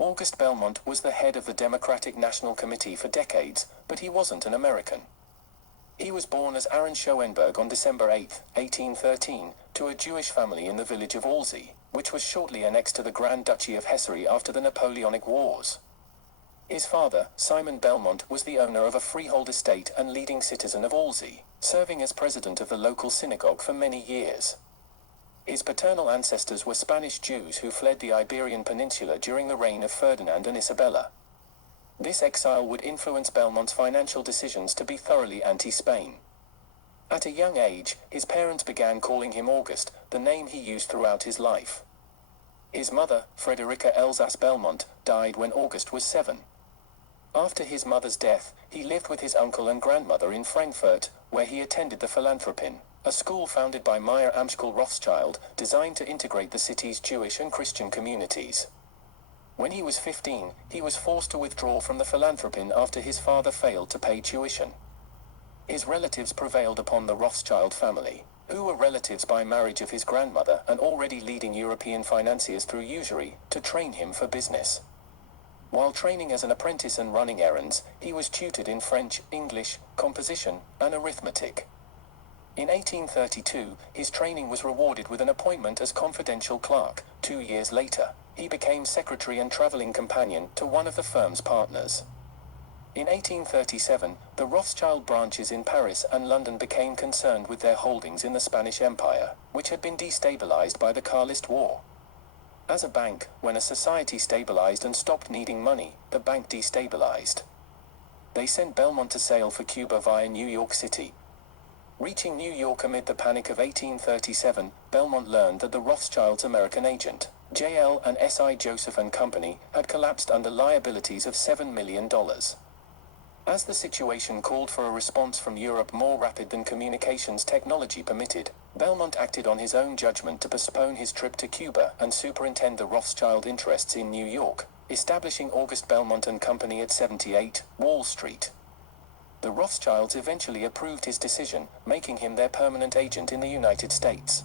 August Belmont was the head of the Democratic National Committee for decades, but he wasn't an American. He was born as Aaron Schoenberg on December 8, 1813, to a Jewish family in the village of Alzey, which was shortly annexed to the Grand Duchy of Hesse after the Napoleonic Wars. His father, Simon Belmont, was the owner of a freehold estate and leading citizen of Alzey, serving as president of the local synagogue for many years. His paternal ancestors were Spanish Jews who fled the Iberian Peninsula during the reign of Ferdinand and Isabella. This exile would influence Belmont's financial decisions to be thoroughly anti-Spain. At a young age, his parents began calling him August, the name he used throughout his life. His mother, Frederica Elsass Belmont, died when August was 7. After his mother's death, he lived with his uncle and grandmother in Frankfurt, where he attended the Philanthropin, a school founded by Meyer Amschel Rothschild, designed to integrate the city's Jewish and Christian communities. When he was 15, he was forced to withdraw from the Philanthropin after his father failed to pay tuition. His relatives prevailed upon the Rothschild family, who were relatives by marriage of his grandmother and already leading European financiers through usury, to train him for business. While training as an apprentice and running errands, he was tutored in French, English, composition, and arithmetic. In 1832, his training was rewarded with an appointment as confidential clerk. 2 years later, he became secretary and traveling companion to one of the firm's partners. In 1837, the Rothschild branches in Paris and London became concerned with their holdings in the Spanish Empire, which had been destabilized by the Carlist War. As a bank, when a society stabilized and stopped needing money, the bank destabilized. They sent Belmont to sail for Cuba via New York City. Reaching New York amid the Panic of 1837, Belmont learned that the Rothschilds' American agent, J.L. and S.I. Joseph and Company, had collapsed under liabilities of $7 million. As the situation called for a response from Europe more rapid than communications technology permitted, Belmont acted on his own judgment to postpone his trip to Cuba and superintend the Rothschild interests in New York, establishing August Belmont and Company at 78 Wall Street. The Rothschilds eventually approved his decision, making him their permanent agent in the United States.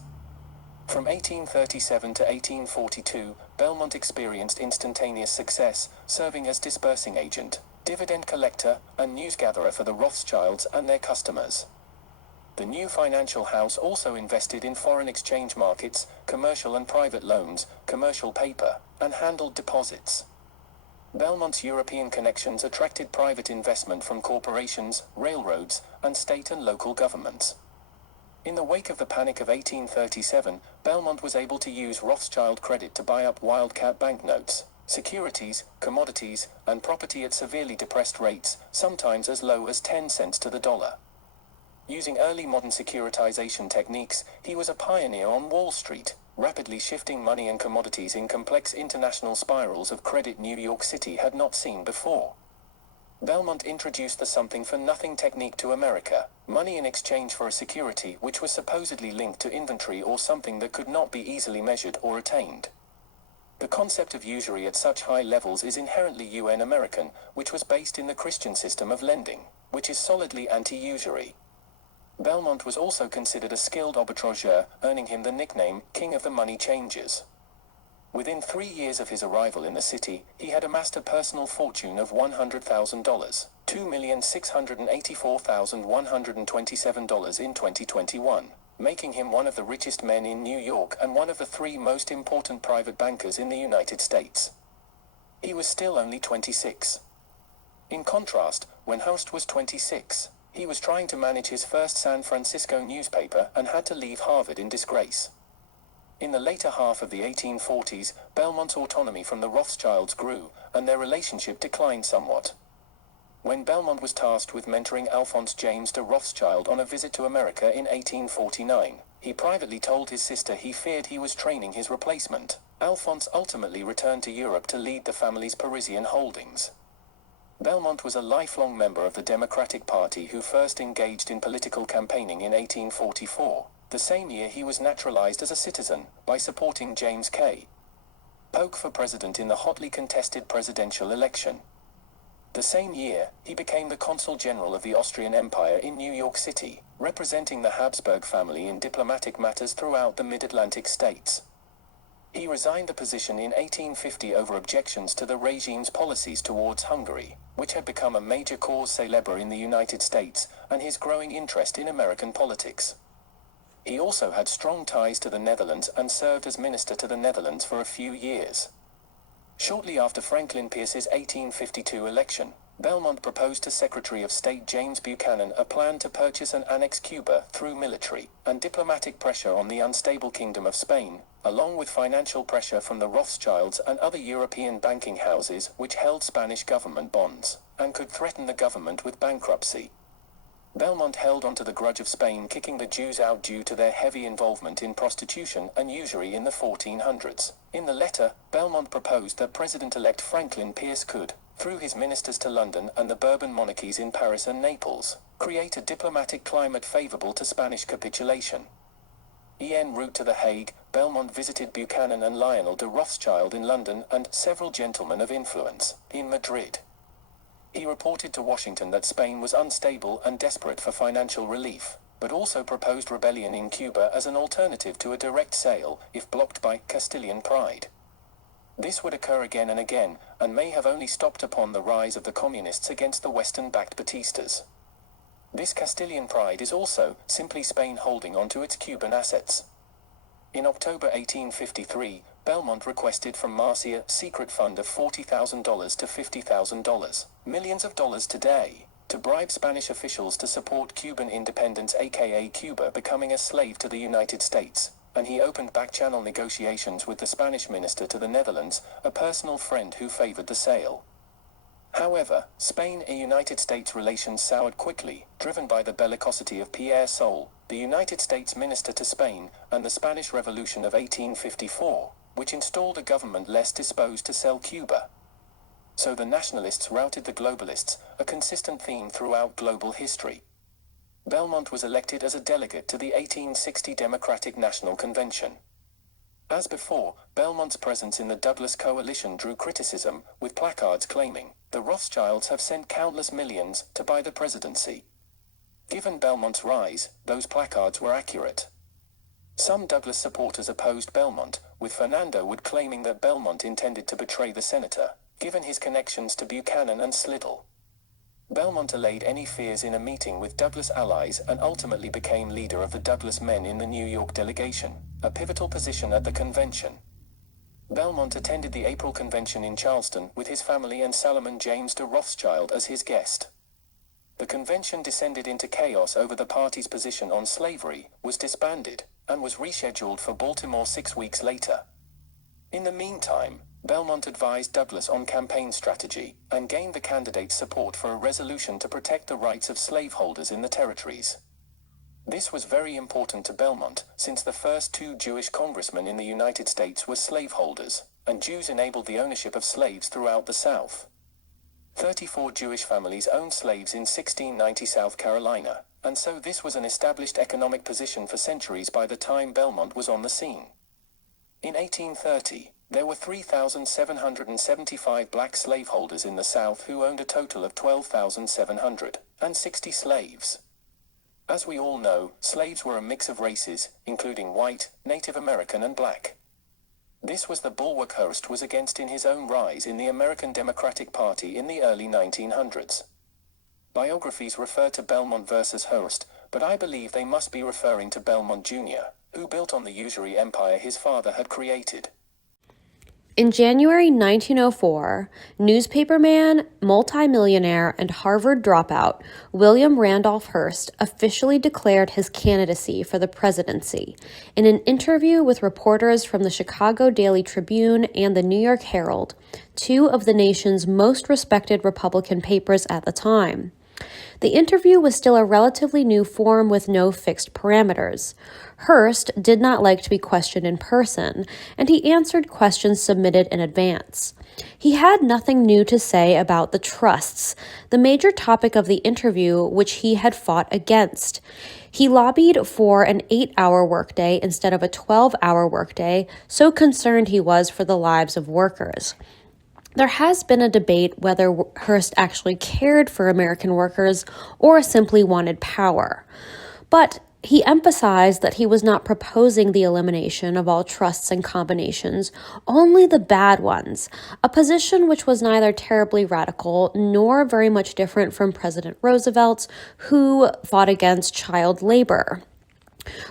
From 1837 to 1842, Belmont experienced instantaneous success, serving as disbursing agent, dividend collector, and newsgatherer for the Rothschilds and their customers. The new financial house also invested in foreign exchange markets, commercial and private loans, commercial paper, and handled deposits. Belmont's European connections attracted private investment from corporations, railroads, and state and local governments. In the wake of the Panic of 1837, Belmont was able to use Rothschild credit to buy up wildcat banknotes, securities, commodities, and property at severely depressed rates, sometimes as low as 10 cents to the dollar. Using early modern securitization techniques, he was a pioneer on Wall Street, rapidly shifting money and commodities in complex international spirals of credit New York City had not seen before. Belmont introduced the something-for-nothing technique to America, money in exchange for a security which was supposedly linked to inventory or something that could not be easily measured or attained. The concept of usury at such high levels is inherently UN-American, which was based in the Christian system of lending, which is solidly anti-usury. Belmont was also considered a skilled arbitrageur, earning him the nickname King of the Money Changers. Within 3 years of his arrival in the city, he had amassed a personal fortune of $100,000, $2,684,127 in 2021, making him one of the richest men in New York and one of the 3 most important private bankers in the United States. He was still only 26. In contrast, when Hurst was 26, he was trying to manage his first San Francisco newspaper and had to leave Harvard in disgrace. In the later half of the 1840s, Belmont's autonomy from the Rothschilds grew, and their relationship declined somewhat. When Belmont was tasked with mentoring Alphonse James de Rothschild on a visit to America in 1849, he privately told his sister he feared he was training his replacement. Alphonse ultimately returned to Europe to lead the family's Parisian holdings. Belmont was a lifelong member of the Democratic Party who first engaged in political campaigning in 1844. The same year he was naturalized as a citizen, by supporting James K. Polk for president in the hotly contested presidential election. The same year, he became the Consul General of the Austrian Empire in New York City, representing the Habsburg family in diplomatic matters throughout the mid-Atlantic states. He resigned the position in 1850 over objections to the regime's policies towards Hungary, which had become a major cause célèbre in the United States, and his growing interest in American politics. He also had strong ties to the Netherlands and served as minister to the Netherlands for a few years. Shortly after Franklin Pierce's 1852 election, Belmont proposed to Secretary of State James Buchanan a plan to purchase and annex Cuba through military and diplomatic pressure on the unstable Kingdom of Spain, along with financial pressure from the Rothschilds and other European banking houses which held Spanish government bonds, and could threaten the government with bankruptcy. Belmont held onto the grudge of Spain kicking the Jews out due to their heavy involvement in prostitution and usury in the 1400s. In the letter, Belmont proposed that President-elect Franklin Pierce could, through his ministers to London and the Bourbon monarchies in Paris and Naples, create a diplomatic climate favorable to Spanish capitulation. En route to The Hague, Belmont visited Buchanan and Lionel de Rothschild in London and several gentlemen of influence in Madrid. He reported to Washington that Spain was unstable and desperate for financial relief, but also proposed rebellion in Cuba as an alternative to a direct sale, if blocked by Castilian pride. This would occur again and again, and may have only stopped upon the rise of the communists against the Western-backed Batistas. This Castilian pride is also simply Spain holding on to its Cuban assets. In October 1853, Belmont requested from Marcia a secret fund of $40,000 to $50,000, millions of dollars today, to bribe Spanish officials to support Cuban independence, aka Cuba becoming a slave to the United States, and he opened back-channel negotiations with the Spanish minister to the Netherlands, a personal friend who favored the sale. However, Spain and United States relations soured quickly, driven by the bellicosity of Pierre Sol, the United States minister to Spain, and the Spanish Revolution of 1854, which installed a government less disposed to sell Cuba. So the nationalists routed the globalists, a consistent theme throughout global history. Belmont was elected as a delegate to the 1860 Democratic National Convention. As before, Belmont's presence in the Douglas coalition drew criticism, with placards claiming, "The Rothschilds have sent countless millions to buy the presidency." Given Belmont's rise, those placards were accurate. Some Douglas supporters opposed Belmont, with Fernando Wood claiming that Belmont intended to betray the senator, given his connections to Buchanan and Slidell. Belmont allayed any fears in a meeting with Douglas allies and ultimately became leader of the Douglas men in the New York delegation, a pivotal position at the convention. Belmont attended the April convention in Charleston with his family and Salomon James de Rothschild as his guest. The convention descended into chaos over the party's position on slavery, was disbanded, and was rescheduled for Baltimore 6 weeks later. In the meantime, Belmont advised Douglas on campaign strategy, and gained the candidate's support for a resolution to protect the rights of slaveholders in the territories. This was very important to Belmont, since the first 2 Jewish congressmen in the United States were slaveholders, and Jews enabled the ownership of slaves throughout the South. 34 Jewish families owned slaves in 1690 South Carolina, and so this was an established economic position for centuries by the time Belmont was on the scene. In 1830, there were 3,775 black slaveholders in the South who owned a total of 12,760 slaves. As we all know, slaves were a mix of races, including white, Native American and black. This was the bulwark Hurst was against in his own rise in the American Democratic Party in the early 1900s. Biographies refer to Belmont versus Hurst, but I believe they must be referring to Belmont Jr., who built on the usury empire his father had created. In January 1904, newspaperman, multimillionaire, and Harvard dropout William Randolph Hearst officially declared his candidacy for the presidency in an interview with reporters from the Chicago Daily Tribune and the New York Herald, 2 of the nation's most respected Republican papers at the time. The interview was still a relatively new form with no fixed parameters. Hearst did not like to be questioned in person, and he answered questions submitted in advance. He had nothing new to say about the trusts, the major topic of the interview which he had fought against. He lobbied for an 8-hour workday instead of a 12-hour workday, so concerned he was for the lives of workers. There has been a debate whether Hearst actually cared for American workers or simply wanted power. But He emphasized that he was not proposing the elimination of all trusts and combinations, only the bad ones, a position which was neither terribly radical nor very much different from President Roosevelt's, who fought against child labor.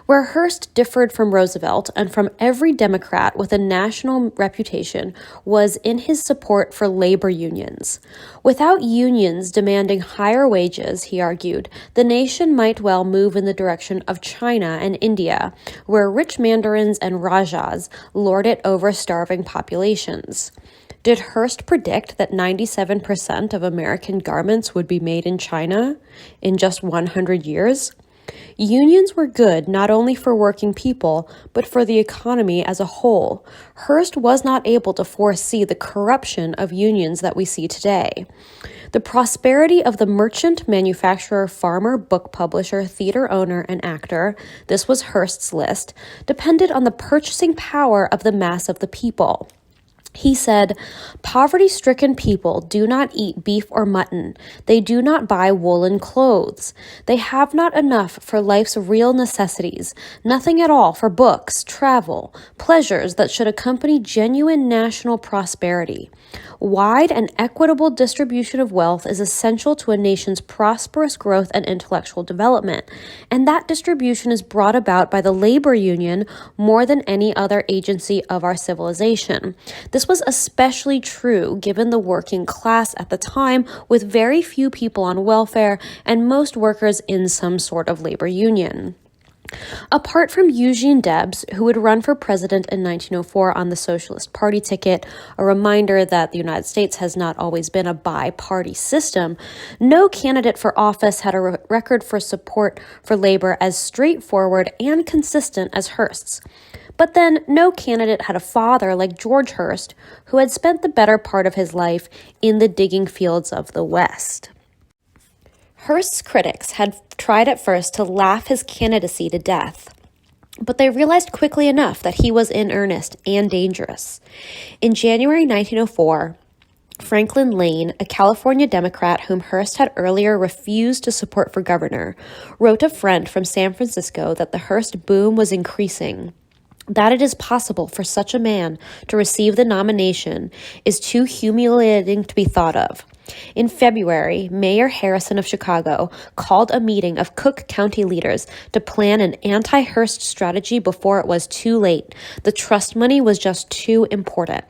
Where Hearst differed from Roosevelt and from every Democrat with a national reputation was in his support for labor unions. Without unions demanding higher wages, he argued, the nation might well move in the direction of China and India, where rich mandarins and rajas lord it over starving populations. Did Hearst predict that 97% of American garments would be made in China in just 100 years? Unions were good not only for working people, but for the economy as a whole. Hearst was not able to foresee the corruption of unions that we see today. The prosperity of the merchant, manufacturer, farmer, book publisher, theater owner, and actor, this was Hearst's list, depended on the purchasing power of the mass of the people. He said, poverty-stricken people do not eat beef or mutton. They do not buy woolen clothes. They have not enough for life's real necessities, nothing at all for books, travel, pleasures that should accompany genuine national prosperity. Wide and equitable distribution of wealth is essential to a nation's prosperous growth and intellectual development, and that distribution is brought about by the labor union more than any other agency of our civilization. This was especially true given the working class at the time, with very few people on welfare and most workers in some sort of labor union. Apart from Eugene Debs, who would run for president in 1904 on the Socialist Party ticket, a reminder that the United States has not always been a bi-party system, no candidate for office had a record for support for labor as straightforward and consistent as Hearst's. But then no candidate had a father like George Hearst, who had spent the better part of his life in the digging fields of the West. Hearst's critics had tried at first to laugh his candidacy to death, but they realized quickly enough that he was in earnest and dangerous. In January 1904, Franklin Lane, a California Democrat whom Hearst had earlier refused to support for governor, wrote a friend from San Francisco that the Hearst boom was increasing. That it is possible for such a man to receive the nomination is too humiliating to be thought of. In February, Mayor Harrison of Chicago called a meeting of Cook County leaders to plan an anti-Hearst strategy before it was too late. The trust money was just too important.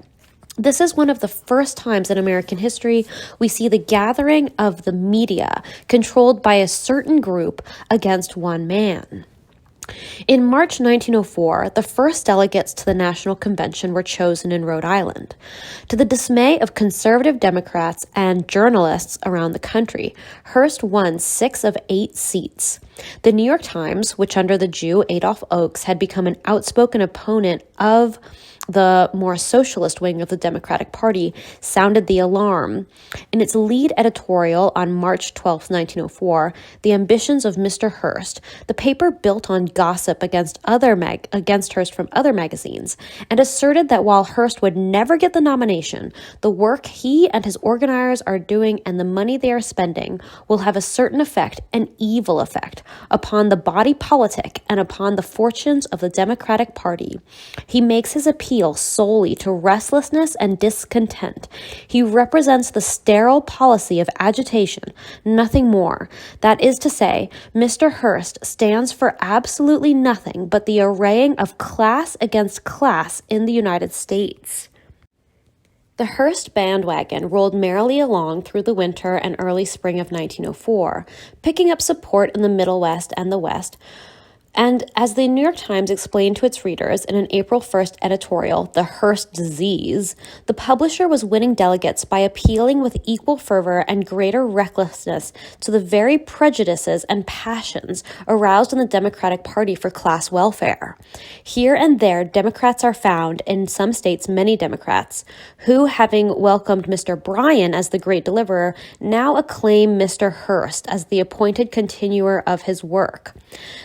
This is one of the first times in American history we see the gathering of the media controlled by a certain group against one man. In March 1904, the first delegates to the National Convention were chosen in Rhode Island. To the dismay of conservative Democrats and journalists around the country, Hearst won 6 of 8 seats. The New York Times, which under the Jew Adolph Oakes had become an outspoken opponent of the more socialist wing of the Democratic Party, sounded the alarm. In its lead editorial on March 12, 1904, The Ambitions of Mr. Hearst, the paper built on gossip against Hearst from other magazines, and asserted that while Hearst would never get the nomination, the work he and his organizers are doing and the money they are spending will have a certain effect, an evil effect, upon the body politic and upon the fortunes of the Democratic Party. He makes his appeal solely to restlessness and discontent. He represents the sterile policy of agitation, nothing more. That is to say, Mr. Hearst stands for absolutely nothing but the arraying of class against class in the United States. The Hearst bandwagon rolled merrily along through the winter and early spring of 1904, picking up support in the Middle West and the West. And as the New York Times explained to its readers in an April 1st editorial, The Hearst Disease, the publisher was winning delegates by appealing with equal fervor and greater recklessness to the very prejudices and passions aroused in the Democratic Party for class welfare. Here and there, Democrats are found, in some states many Democrats, who, having welcomed Mr. Bryan as the great deliverer, now acclaim Mr. Hearst as the appointed continuer of his work.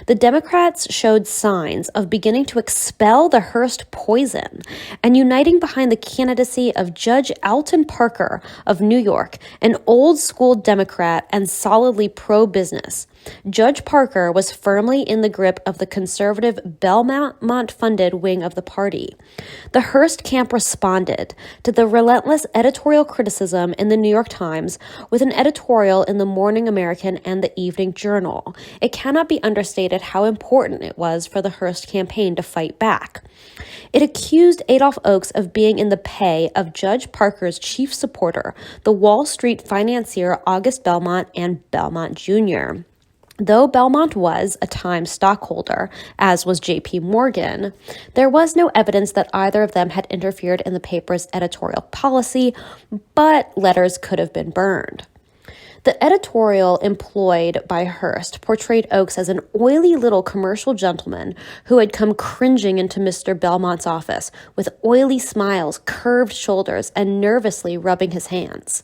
The Democratic Democrats showed signs of beginning to expel the Hearst poison and uniting behind the candidacy of Judge Alton Parker of New York, an old-school Democrat and solidly pro-business. Judge Parker was firmly in the grip of the conservative Belmont-funded wing of the party. The Hearst camp responded to the relentless editorial criticism in the New York Times with an editorial in the Morning American and the Evening Journal. It cannot be understated how important it was for the Hearst campaign to fight back. It accused Adolph Oakes of being in the pay of Judge Parker's chief supporter, the Wall Street financier August Belmont and Belmont Jr. Though Belmont was a Times stockholder, as was J.P. Morgan, there was no evidence that either of them had interfered in the paper's editorial policy, but letters could have been burned. The editorial employed by Hearst portrayed Oakes as an oily little commercial gentleman who had come cringing into Mr. Belmont's office with oily smiles, curved shoulders, and nervously rubbing his hands.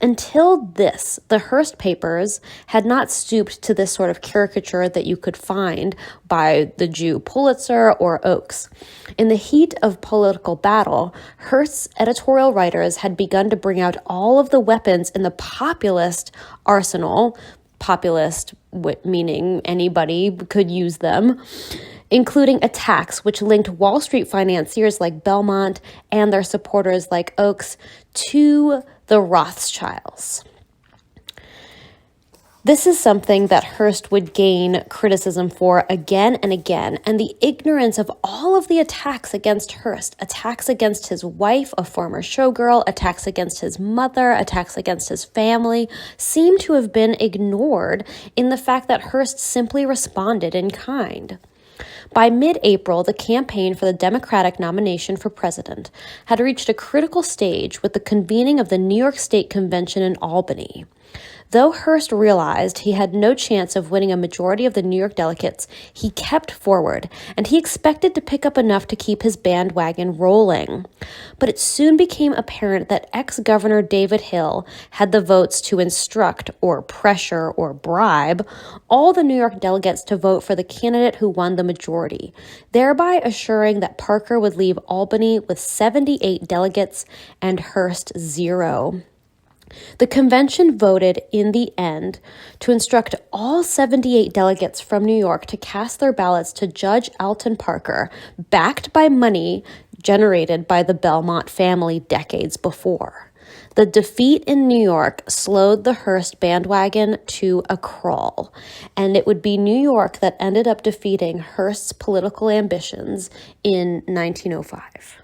Until this, the Hearst papers had not stooped to this sort of caricature that you could find by the Jew Pulitzer or Oakes. In the heat of political battle, Hearst's editorial writers had begun to bring out all of the weapons in the populist arsenal, populist meaning anybody could use them, including attacks which linked Wall Street financiers like Belmont and their supporters like Oakes to the Rothschilds. This is something that Hearst would gain criticism for again and again, and the ignorance of all of the attacks against Hearst, attacks against his wife, a former showgirl, attacks against his mother, attacks against his family, seem to have been ignored in the fact that Hearst simply responded in kind. By mid-April, the campaign for the Democratic nomination for president had reached a critical stage with the convening of the New York State Convention in Albany. Though Hearst realized he had no chance of winning a majority of the New York delegates, he kept forward, and he expected to pick up enough to keep his bandwagon rolling. But it soon became apparent that ex-Governor David Hill had the votes to instruct, or pressure, or bribe all the New York delegates to vote for the candidate who won the majority, thereby assuring that Parker would leave Albany with 78 delegates and Hearst 0. The convention voted in the end to instruct all 78 delegates from New York to cast their ballots to Judge Alton Parker, backed by money generated by the Belmont family decades before. The defeat in New York slowed the Hearst bandwagon to a crawl, and it would be New York that ended up defeating Hearst's political ambitions in 1905.